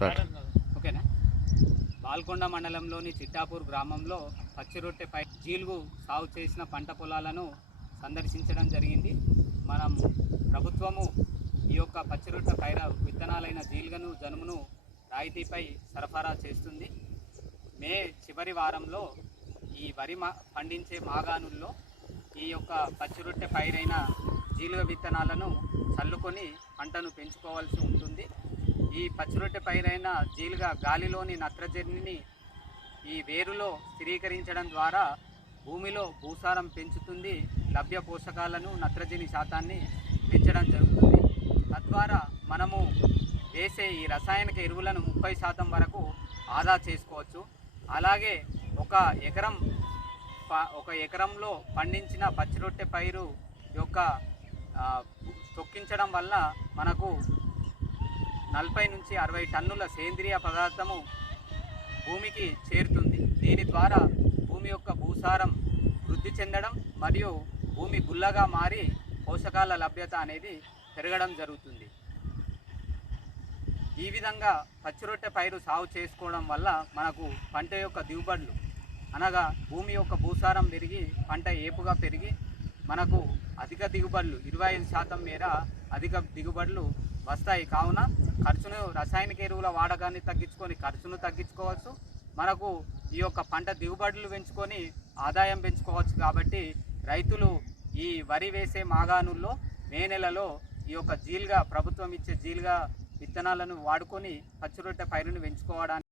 Start ఓకేనా? బాల్కొండ మండలంలోని చిట్టాపూర్ గ్రామంలో పచ్చిరొట్టె పై జీలుగు సాగు చేసిన పంట పొలాలను సందర్శించడం జరిగింది. మనం ప్రభుత్వము ఈ యొక్క పచ్చిరొట్టె పైర విత్తనాలైన జీలుగను జనుమును రాయితీపై సరఫరా చేస్తుంది. మే చివరి వారంలో ఈ వరి మా పండించే మాగానుల్లో ఈ యొక్క పచ్చిరొట్టె పైరైన జీలుగ విత్తనాలను చల్లుకొని పంటను పెంచుకోవాల్సి ఉంటుంది. ఈ పచ్చిరొట్టె పైరైన జీలుగా గాలిలోని నత్రజనిని ఈ వేరులో స్థిరీకరించడం ద్వారా భూమిలో భూసారం పెంచుతుంది లభ్య పోషకాలను నత్రజని శాతాన్ని పెంచడం జరుగుతుంది. తద్వారా మనము వేసే ఈ రసాయనిక ఎరువులను ముప్పై శాతం వరకు ఆదా చేసుకోవచ్చు. అలాగే ఒక ఎకరం ప- ఒక ఎకరంలో పండించిన పచ్చిరొట్టె పైరు యొక్క తొక్కించడం వల్ల మనకు నలభై నుంచి అరవై టన్నుల సేంద్రియ పదార్థము భూమికి చేరుతుంది. దీని ద్వారా భూమి యొక్క భూసారం వృద్ధి చెందడం మరియు భూమి గుల్లగా మారి పోషకాల లభ్యత అనేది పెరగడం జరుగుతుంది. ఈ విధంగా పచ్చిరొట్టె పైరు సాగు చేసుకోవడం వల్ల మనకు పంట యొక్క దిగుబడులు అనగా భూమి యొక్క భూసారం పెరిగి పంట ఏపుగా పెరిగి మనకు అధిక దిగుబడులు ఇరవై ఐదు శాతం మేర అధిక దిగుబడులు వస్తాయి. కావున ఖర్చును రసాయనిక ఎరువుల వాడకాన్ని తగ్గించుకొని ఖర్చును తగ్గించుకోవచ్చు. మనకు ఈ యొక్క పంట దిగుబడులు పెంచుకొని ఆదాయం పెంచుకోవచ్చు కాబట్టి రైతులు ఈ వరి వేసే మాగాణుల్లో మే నెలలో ఈ యొక్క జీలుగా ప్రభుత్వం ఇచ్చే జీలుగా విత్తనాలను వాడుకొని పచ్చిరొట్టె పైరును పెంచుకోవడానికి